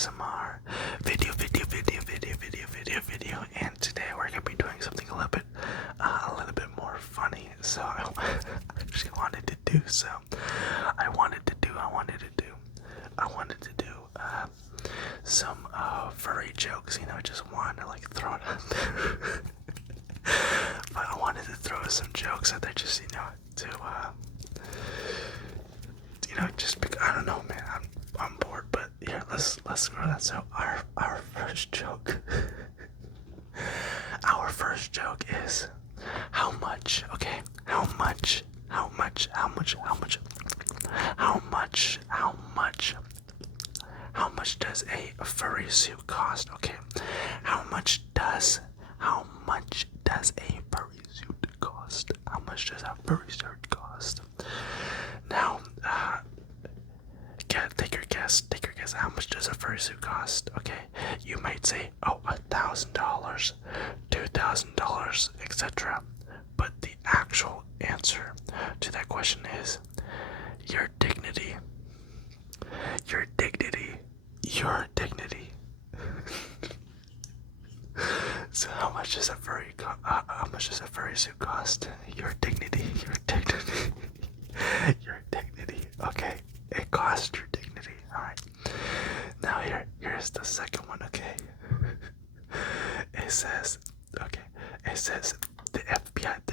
ASMR video, and today we're gonna be doing something a little bit more funny. So I actually wanted to do so. I wanted to do some furry jokes. You know, just wanted to like throw it out there. But I wanted to throw some jokes out there, just just because I don't know, man. I'm bored, but here, let's scroll that. So our first joke, our first joke is how much? Okay, how much does a furry suit cost? Okay, how much does a furry suit cost? How much does a furry suit cost? Now, take your guess. How much does a furry suit cost? Okay, you might say, oh, $1,000, $2,000, etc. But the actual answer to that question is your dignity. Your dignity. Your dignity. So how much does a furry suit cost? Your dignity. Your dignity. Your dignity. Okay, it costs your dignity. All right. Now here's the second one. Okay. It says the FBI, the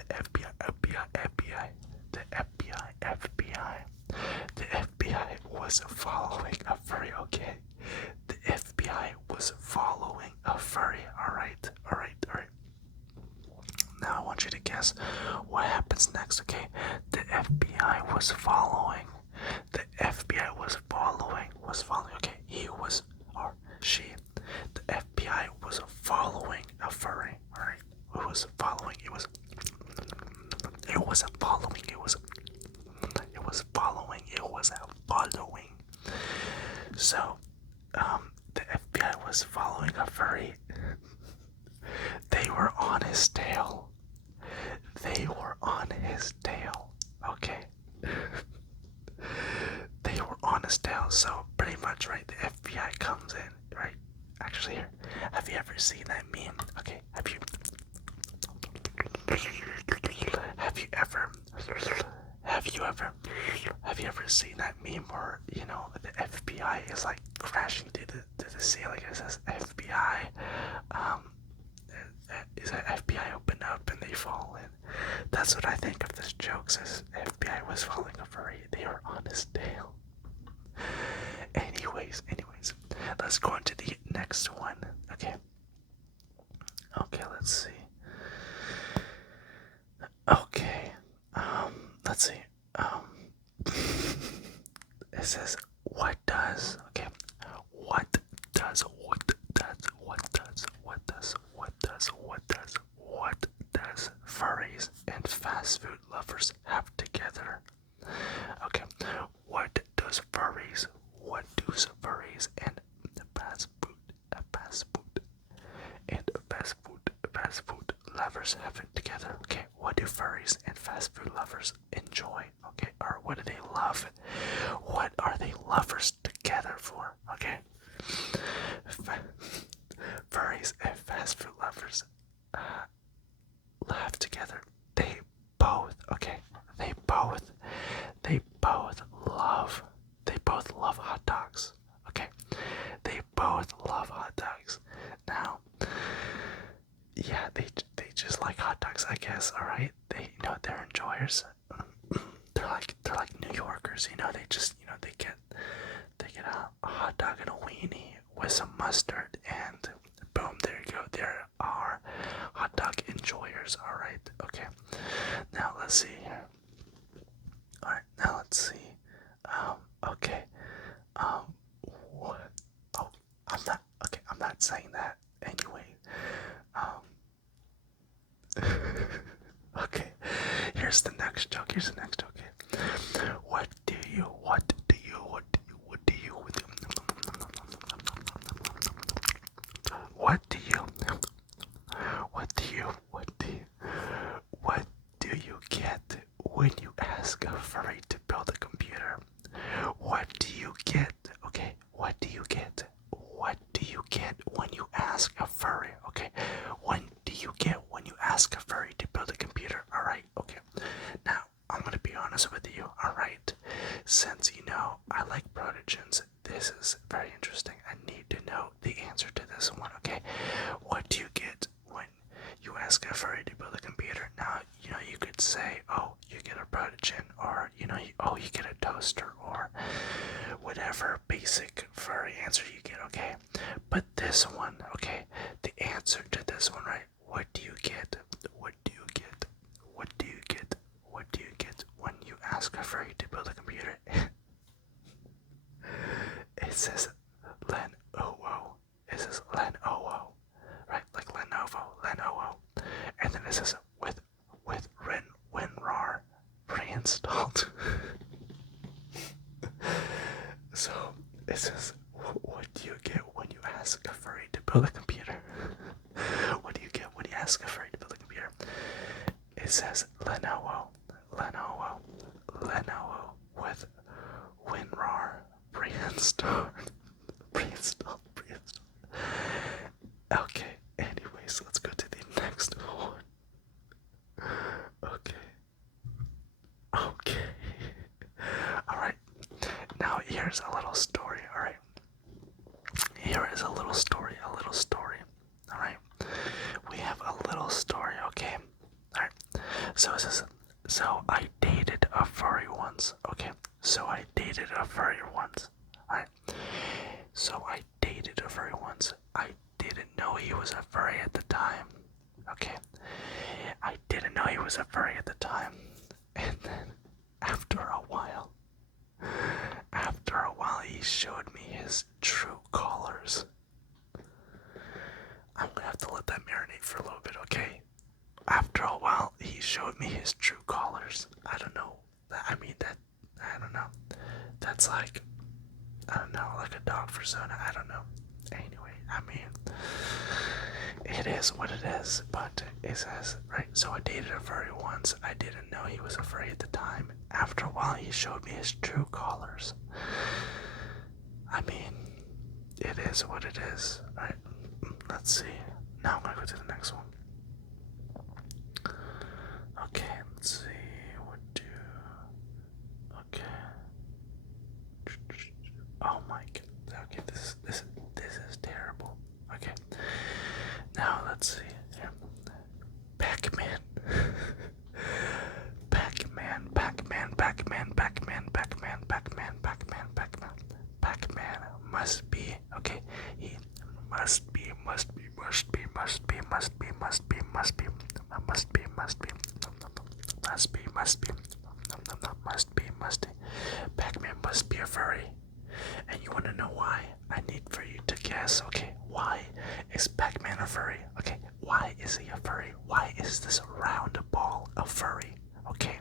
FBI was following a furry. Okay, the FBI was following a furry. All right. Now I want you to guess what happens next. Okay, the FBI was following. The FBI was following. Okay, he was or she. The FBI was following a furry. All right, it was following. It was following. So, the FBI was following a furry. They were on his tail. Okay. They were on his tail. So pretty much, right? The FBI comes in, right? Actually, here, have you ever seen that meme? Okay, have you ever seen that meme where the FBI is like crashing to the ceiling? It says FBI, is that FBI open up and they fall in? That's what I think of this joke. Says FBI was following a furry. They were on his tail. Anyways, let's go on to the next one. Okay, let's see. Okay, let's see. It says, what does furries and fast food lovers have together? Okay, what do furries and fast food lovers have it together? Okay, what do furries and fast food lovers enjoy? Okay, or what do they love? What are they lovers together for? Okay, furries and fast food lovers laugh together. They both love hot dogs. Okay, they both love hot dogs. Now, yeah, they just like hot dogs, I guess. All right, they're enjoyers. They're like New Yorkers. They just they get a hot dog and a weenie with some mustard, and boom, there you go. There are hot dog enjoyers. All right, okay. Now let's see here. All right, now let's see. Okay. What? Oh, I'm not saying that anyway. Okay. Here's the next joke. What do you get when you ask a furry to build a computer? What do you get? Okay, what do you get what do you get when you ask a furry? Okay, what do you get when you ask a furry to build a computer? Alright, okay. Now, I'm gonna be honest with you, alright? Since you know I like protogens, this is very interesting. I need to know the answer to this one, okay? What do you get when you ask a furry to build a computer? Now, you know, you could say, oh, you get a protogen, or, you know, you get a toaster, or whatever basic furry answer you get, okay? But this one, okay, the answer to this one, right? What do you get? What do you get? What do you get? What do you get when you ask a furry to build a computer? It says Lenovo. It says Lenovo, right? Like Lenovo. And then it says with WinRAR pre-installed. So it says, what do you get when you ask a furry to build a computer? What do you get when you ask a furry to build a computer? It says Lenovo with WinRAR pre-installed. Okay, anyways, let's go to the next one. Okay. Alright, now here's a little story, alright? Here is a little story, alright? We have a little story, okay? Alright, so it says, so I dated a furry once, okay? Alright? So I dated a furry once. I didn't know he was a furry at the time, okay? I didn't know he was a furry at the time. And then, after a while, he showed me his true colors. I'm gonna have to let that marinate for a little bit, okay? After a while, he showed me his true colors. I don't know. I don't know. That's like, I don't know, like a dog persona. I don't know. Anyway, it is what it is, but it says, right, so I dated a furry once. I didn't know he was a furry at the time. After a while, he showed me his true colors. It is what it is, right? Let's see. Now I'm gonna go to the next one. Okay, let's see. Oh my god. Okay, this is terrible. Okay. Now let's see. Here. Pac-Man. Pac-Man must be, okay, he must be. Pac-Man must be a furry. And you wanna know why? I need for you to guess, okay? Why is Pac-Man a furry? Okay, why is he a furry? Why is this round ball a furry? Okay.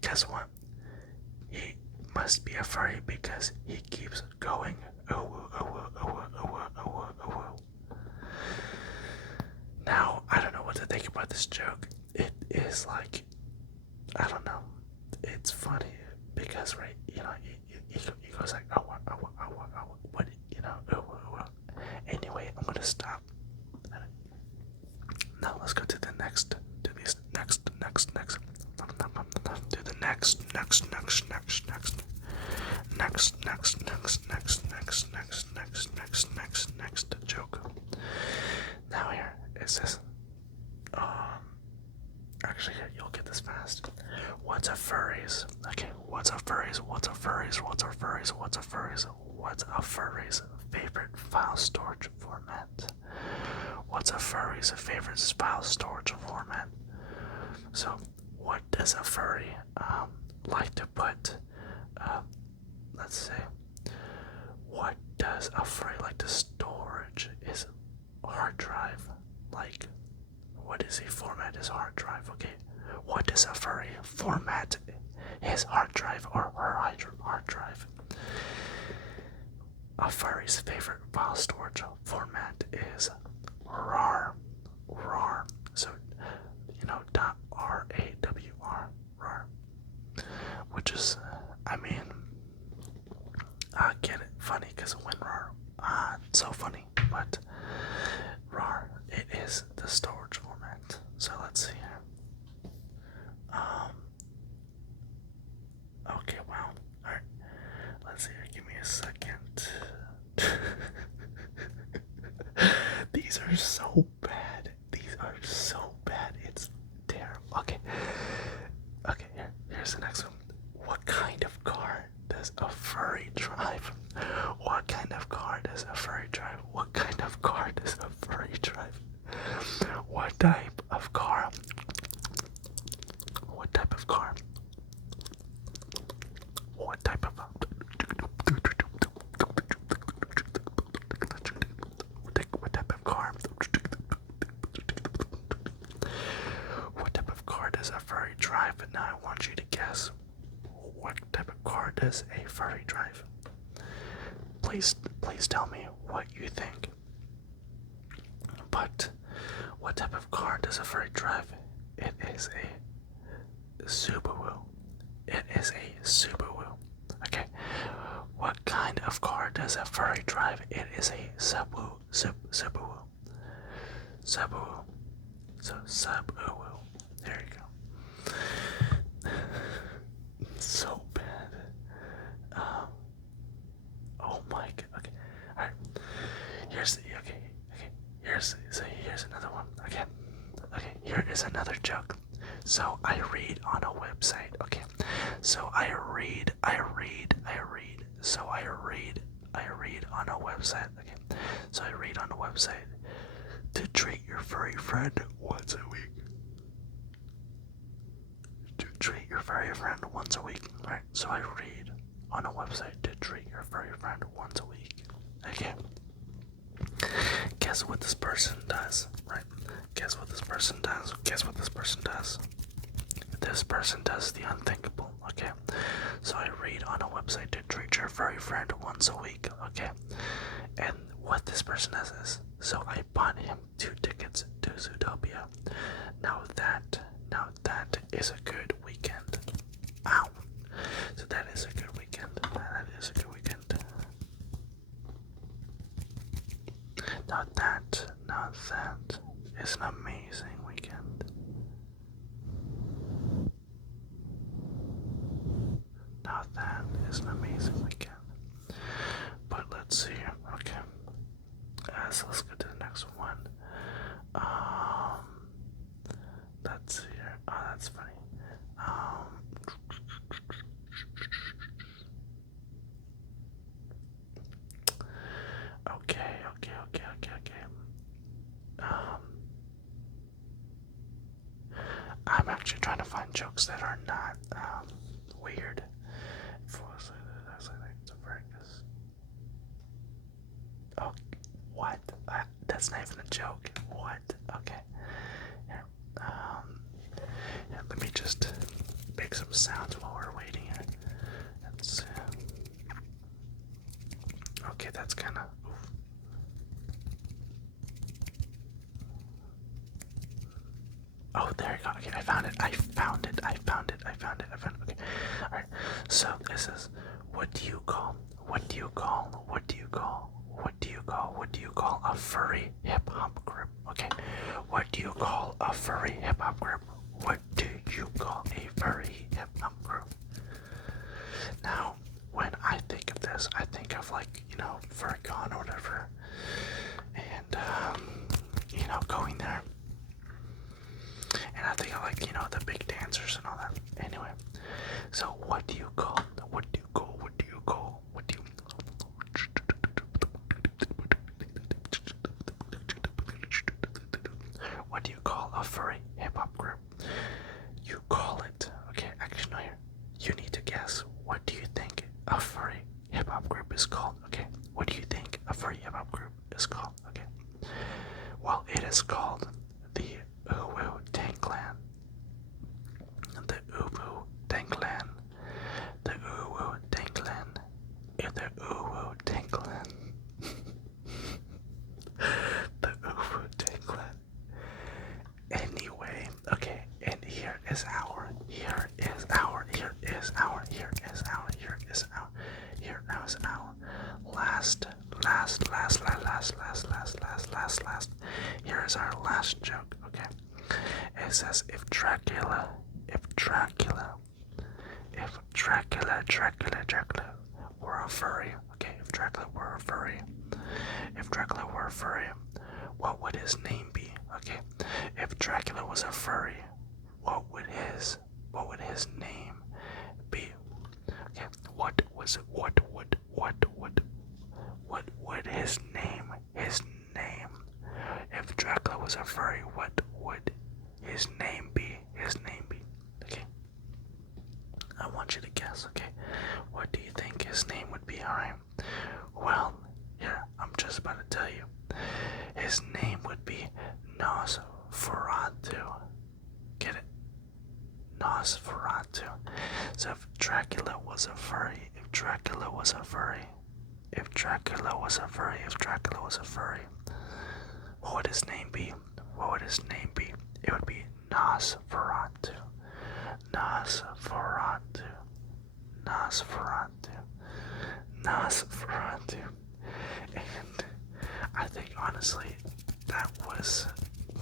Guess what? He must be a furry because he keeps going. Now, I don't know what to think about this joke. It is like, I don't know. It's funny because, right, you know, he goes like, what, you know, Anyway, I'm gonna stop. Now let's go to the next. To these next. To the next joke. Now here it says, actually you'll get this fast. What's a furries? Okay, what's a furries? What's a furry's favorite file storage format? What's a furry's favorite file storage format? So, what does a furry like to put? Let's say, what does a furry like to storage? Is hard drive. Like, what is he format his hard drive? Okay, what does a furry format his hard drive or her hard drive? A furry's favorite file storage format is RAR. So, you know, .rawr, RAR. Which is, I get it. funny because when RAR, so funny, but RAR, it is the storage format. So let's see here. Okay, wow. Alright, let's see here. Give me a second. These are so bad. These are so bad. It's terrible. Okay. Okay, here's the next one. What kind of car does a furry drive? What kind of car does a furry drive? What kind of car does a furry drive? What type of car? What type of car? What type of what type of car? What type of car does a furry drive? Now I want you to guess. What type of car does a furry drive? Please tell me what you think. But what type of car does a furry drive? It is a Subaru. It is a Subaru. Okay. What kind of car does a furry drive? It is a Subaru. Subaru. Subaru. So Subaru. There you go. So bad. Oh my god. Okay. Alright. Here's another one. Okay. Okay, here is another joke. So I read on a website. Okay. So I read. So I read on a website. Okay. So I read on a website to treat your furry friend once a week. To treat your furry friend once a week. Right. So I read on a website to treat your furry friend once a week. Okay. Guess what this person does, right? Guess what this person does. Guess what this person does. This person does the unthinkable, okay? So I read on a website to treat your furry friend once a week, okay? And what this person does is, so I bought him 2 tickets to Zootopia. Now that is a good weekend. Ow. So that is a good weekend. That is a good weekend. Now that is an amazing weekend. Now that is an amazing weekend. But let's see. Okay. So let's go to the next one. Let's see here. Oh, that's funny. Okay. I'm actually trying to find jokes that are not weird. Oh, what? That's not even a joke. What? Okay. Here, let me just make some sounds while we're waiting here. Let's. Okay, that's kind of. Oh, there you go. Okay, I found it. Okay. Alright. So this is what do you call a furry hip hop group? Okay. What do you call a furry hip hop group? What do you call a furry hip hop group? Now, when I think of this, I think of FurCon or whatever. And going there. And I think I the big dancers and all that. Anyway, so what do you call a furry hip hop group? You call it, okay, actually no, here. You need to guess, what do you think a furry hip hop group is called? Okay, what do you think a furry hip hop group is called? Okay, well, it is called the Uwu Tankland. The Uwu Tankland. The Uwu Tankland. The Uwu Tankland. The Uwu Tankland. Anyway, okay, and here is our it says if Dracula were a furry, okay, if Dracula were a furry, what would his name be? Okay, if Dracula was a furry, what would his name be? Okay, what would his name, if Dracula was a furry, what would his name be? Okay, I want you to guess, okay? What do you think his name would be, alright? Well, yeah, I'm just about to tell you. His name would be Nosferatu. Get it? Nosferatu. So if Dracula was a furry, what would his name be? It would be Nosferatu. And I think honestly that was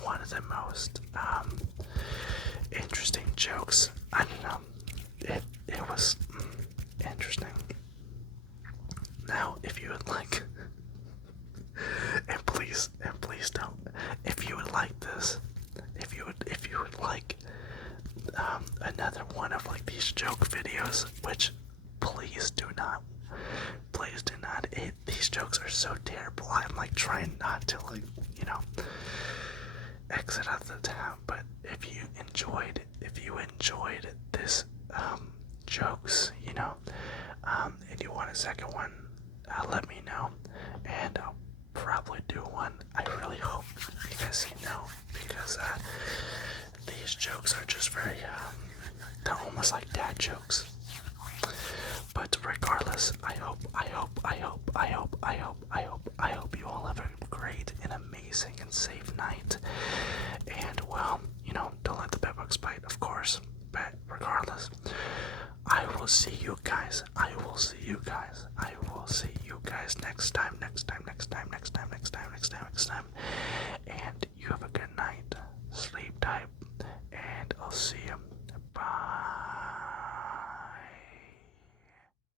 one of the most interesting jokes. I don't know. It was interesting. Now, if you would like, and please don't. If you would like this, if you would like another one of like these joke videos, which please do not. These jokes are so terrible. I'm like trying not to like, exit out the town. But if you enjoyed this jokes, and you want a second one, let me know, and I'll probably do one. I really hope you guys say no, because these jokes are just very they're almost like dad jokes. But regardless, I hope you all have a great and amazing and safe night. And well, don't let the bedbugs bite, of course. But regardless, I will see you guys next time. And you have a good night. Sleep tight. And I'll see you. Bye.